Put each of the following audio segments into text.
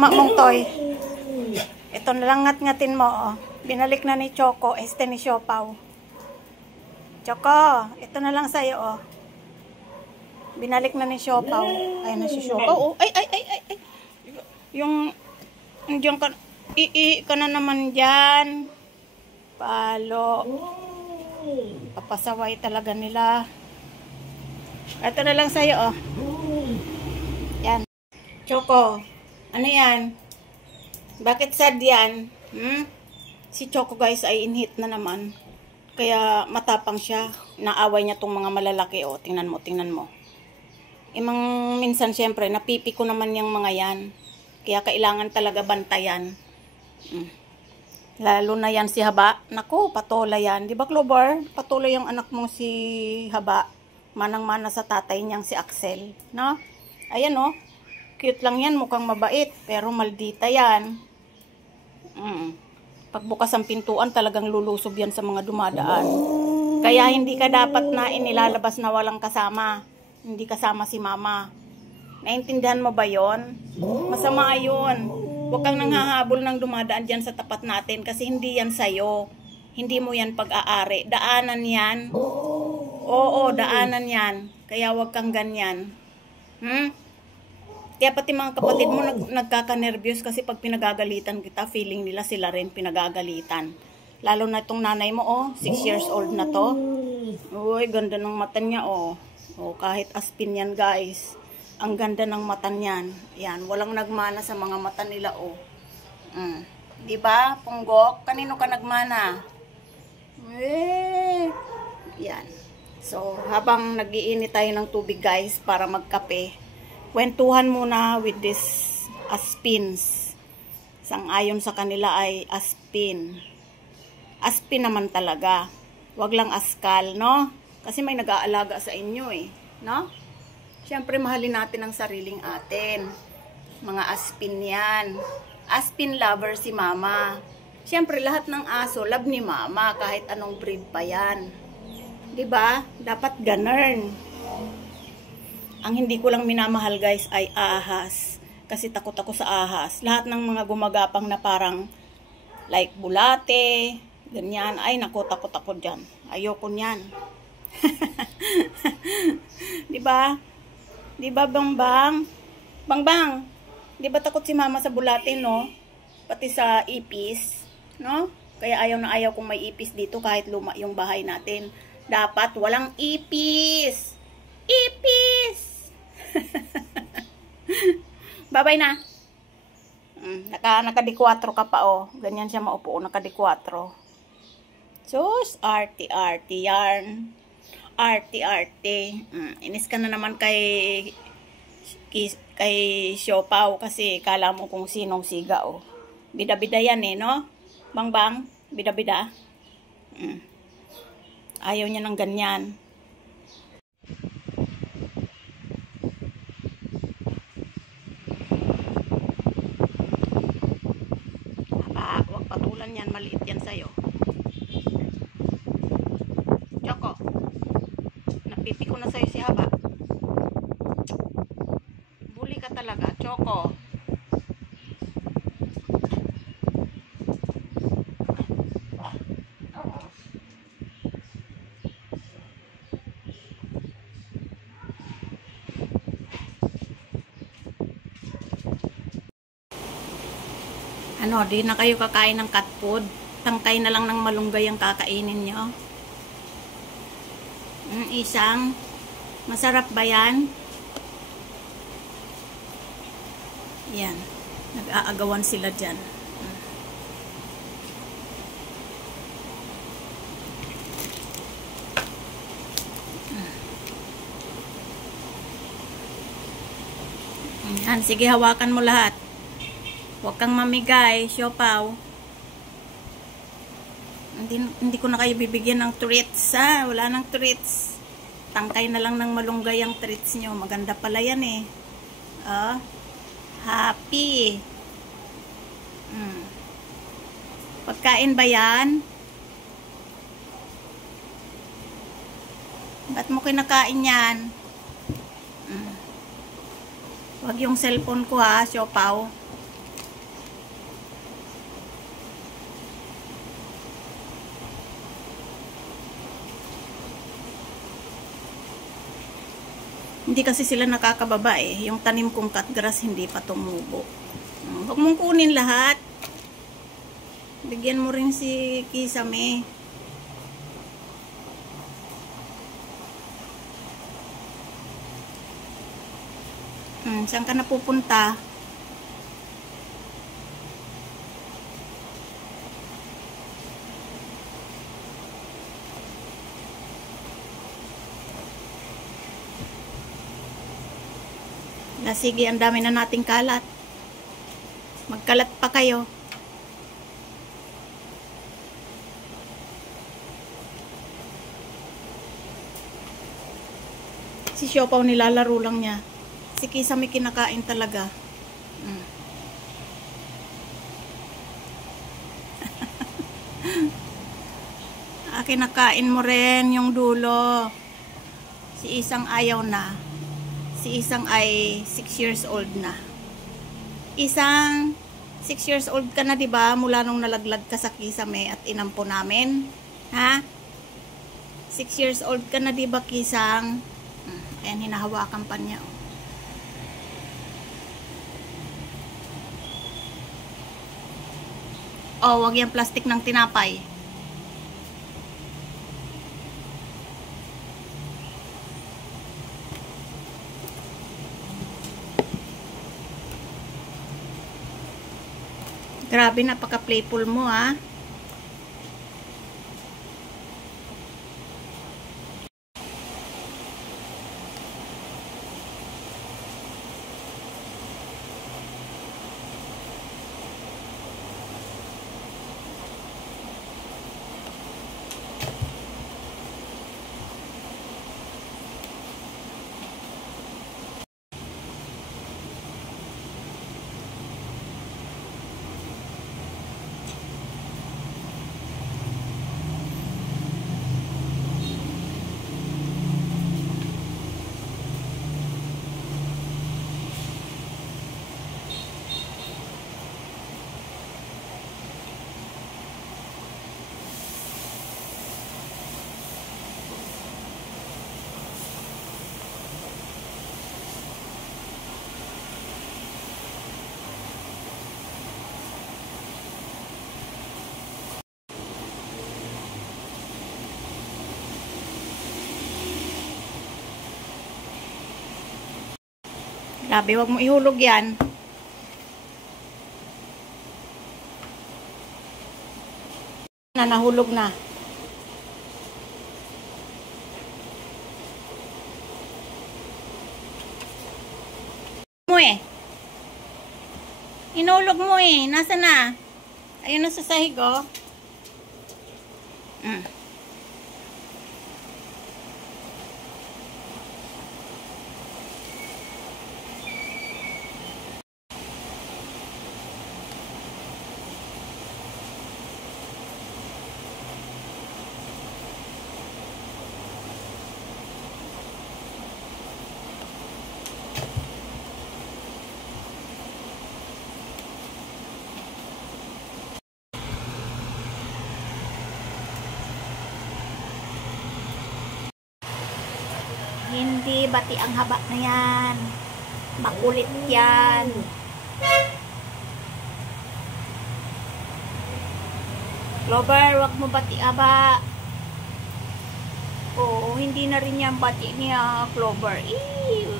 Mong toy. Ito na lang ngat-ngatin mo, oh. Binalik na ni Choco, ni Siopaw. Choco, ito na lang sa'yo, oh. Binalik na ni Siopaw. Ay, na si Siopaw, oh. Ay. Yung, diyan ka, ka na naman dyan. Palo. Papasaway talaga nila. Ito na lang sa'yo, oh. Yan. Choco, ano yan? Bakit sad yan? Si Choco guys ay inhit na naman. Kaya matapang siya. Naaway niya tong mga malalaki. O, tingnan mo. Imang minsan syempre, napipi ko naman yung mga yan. Kaya kailangan talaga bantayan. Lalo na yan si Haba. Naku, patola yan. Di ba, Clover? Patola yung anak mo si Haba. Manang-mana sa tatay niyang si Axel. No? Ayan, oh. Cute lang yan. Mukhang mabait. Pero maldita yan. Pagbukas ang pintuan, talagang lulusob yan sa mga dumadaan. Kaya hindi ka dapat na inilalabas na walang kasama. Hindi kasama si mama. Naintindihan mo ba yon? Masama yun. Huwag kang nanghahabol ng dumadaan dyan sa tapat natin kasi hindi yan sayo. Hindi mo yan pag-aari. Daanan yan. Oo, daanan yan. Kaya huwag kang ganyan. Kaya pati mga kapatid mo nagkaka-nervyos kasi pag pinagagalitan kita, feeling nila sila rin pinagagalitan. Lalo na itong nanay mo, oh, 6 years old na to. Uy, ganda ng mata niya, oh. Oh, kahit aspin yan, guys. Ang ganda ng mata niyan. Yan, walang nagmana sa mga mata nila, oh. Diba, Punggok? Kanino ka nagmana? Yan. So, habang nag-iinit tayo ng tubig, guys, para magkape, kwentuhan muna with this aspins. Sang-ayon sa kanila ay aspin. Aspin naman talaga. Wag lang askal, no? Kasi may nag-aalaga sa inyo, eh. No? Siyempre, mahalin natin ang sariling atin. Mga aspin yan. Aspin lover si mama. Siyempre, lahat ng aso, love ni mama, kahit anong breed pa yan. Diba? Dapat ganun. Ang hindi ko lang minamahal, guys, ay ahas. Kasi takot ako sa ahas. Lahat ng mga gumagapang na parang like bulate, ganyan. Ay, naku, takot ako dyan. Ayoko niyan. Diba? Diba, Bangbang? Bangbang, diba takot si mama sa bulate, no? Pati sa ipis, no? Kaya ayaw na ayaw kung may ipis dito kahit luma yung bahay natin. Dapat walang ipis. Ipis! Babay na. Nakadikwatro ka pa, oh. Ganyan siya maupo, nakadikwatro. Sus, arty-arty yarn. Arty-arty. Inis ka na naman kay Siopaw kasi kala mo kung sinong siga, oh. Bida-bida yan, eh, no? Bangbang, bida-bida. Ayaw niya ng ganyan. Huwag patulan yan, maliit yan sa'yo. Choco, napipi ko na sa'yo si Haba. Bully ka talaga, Choco. Ano, di na kayo kakain ng cat food. Tangkay na lang ng malunggay ang kakainin nyo. Isang, masarap ba yan? Yan. Nag-aagawan sila dyan. Yan, sige, hawakan mo lahat. Huwag kang mamigay, Siopaw. Hindi ko na kayo bibigyan ng treats, ha? Wala nang treats. Tangkay na lang ng malunggay ang treats nyo. Maganda pala yan, eh. Oh, happy. Pagkain ba yan? Ba't mo kinakain yan? Wag yung cellphone ko, ha, Siopaw. Hindi kasi sila nakakababa eh. Yung tanim kong cut grass hindi pa tumubo. Huwag mong kunin lahat. Bigyan mo rin si Kisame. Saan ka na pupunta? Sige, ang dami na nating kalat. Magkalat pa kayo. Si Siopaw nilalaro lang niya. Si Kisame kinakain talaga. Kinakain mo rin yung dulo. Si isang ayaw na. Si isang ay 6 years old na. Isang 6 years old ka na, 'di ba? Mula nung nalaglag ka sa Kisame at inampo namin. Ha? 6 years old ka na, 'di ba, Kisang? Ayan, hinahawakan pa niya. Oh, wag yung plastic ng tinapay. Grabe, napaka-playful mo, ha? Grabe, wag mo ihulog yan. Nahulog na. Mo eh. Inulog mo eh. Nasa na? Ayun na sa sahig, oh. Hindi bati ang haba na yan. Makulit yan. Clover, wag mo bati haba. Oo, hindi na rin yan bati niya, Clover. Ew.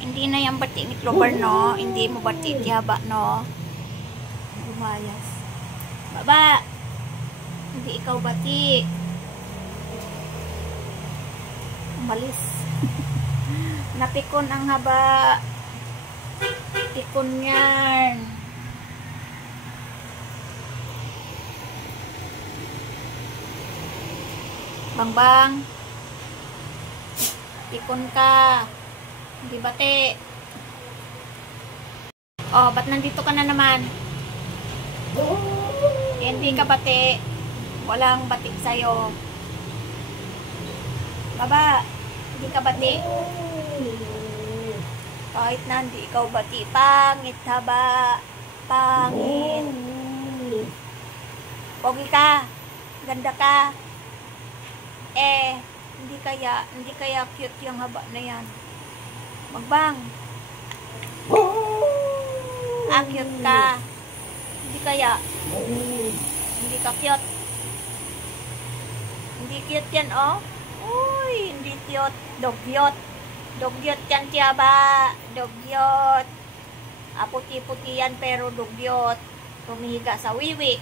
Hindi na yan bati ni Clover, no? Hindi mo bati di haba, no? Lumayas. Baba. Hindi ikaw bati. Umalis. Napikon ang haba. Pikon yan. Bang. Pikon ka. Hindi bati. Oh, ba't nandito ka na naman? Hindi ka bati. Walang bati sa'yo. Baba. Hindi ka bati. Kahit na hindi ikaw bati. Pangit haba. Pangit. Pogi ka. Ganda ka. Hindi kaya cute yung haba na yan. Magbang. Cute ka. Hindi kaya. Hindi ka cute. Hindi cute yan, oh. Uy, hindi cute. Dogyot. Dogyot yan, tiyaba. Dogyot. Puti-puti yan, pero dogyot. Humihiga sa wiwi.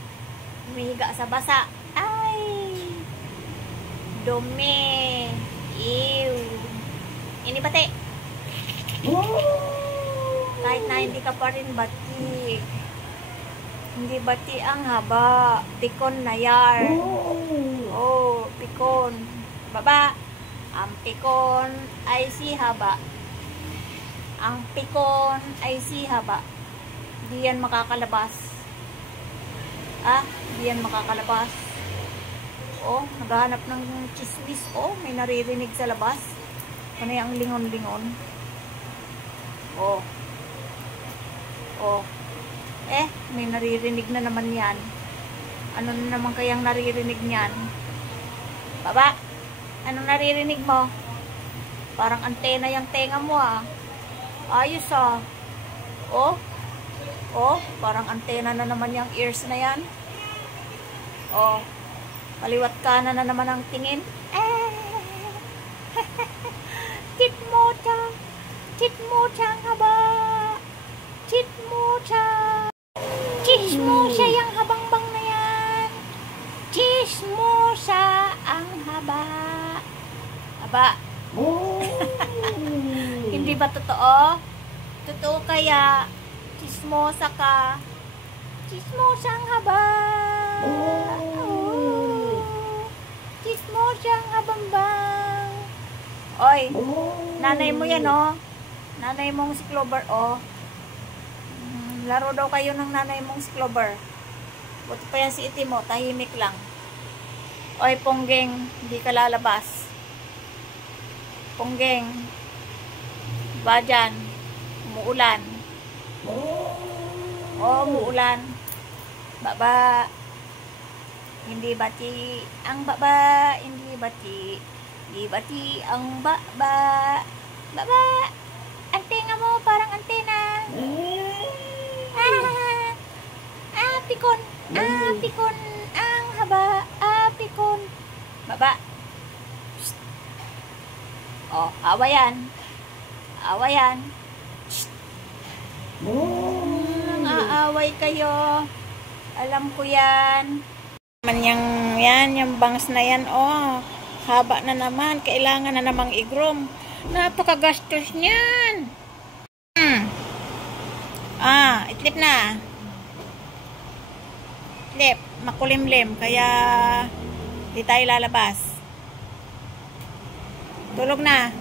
Humihiga sa basa. Ay. Dumi. Ew. Ini bate. Kahit na hindi ka pa rin bati. Hindi bati ang haba. Pikon na yar. Oh, pikon. Baba. Ang pikon ay si haba. Ang pikon ay si haba. Di yan makakalabas. Di yan makakalabas. Oh, naghahanap ng chismis. Oh, may naririnig sa labas. Ano yung lingon-lingon? Oh. Oh. May naririnig na naman yan. Ano na naman kayang naririnig niyan? Baba, anong naririnig mo? Parang antena yung tenga mo, ah. Ayos, ah. Oh. Oh, parang antena na naman yung ears na yan. Oh. Kaliwat kanan na naman ang tingin. Chitmocha haba. Chismosa yung habang-bang na yan. Chismosa ang haba. Haba. Hindi ba totoo? Totoo kaya? Chismosa ka. Chismosa ang haba. Chismosa ang habang-bang. Oy, nanay mo yan, oh. Nanay mong si Clover, oh. Laro daw kayo ng nanay mong si Clover. Buti pa yan si Iti mo, tahimik lang. Oy, Ponggeng, hindi ka lalabas. Ponggeng, ba dyan? Umuulan. Oh, umuulan. Baba. Hindi bati ang baba. Hindi bati. Hindi bati ang baba. Baba. Antena mo, parang antena. Pikon. Pikon. Ang haba. Pikon. Baba. Shh. Oh, awa yan. Awa yan. Shh. Nang-aaway kayo. Alam ko yan. Yung bangs na yan, oh. Haba na naman. Kailangan na namang i-groom. Napakagastos niyan. Itlip na. Itlip. Makulimlim. Kaya di tayo lalabas. Tulog na.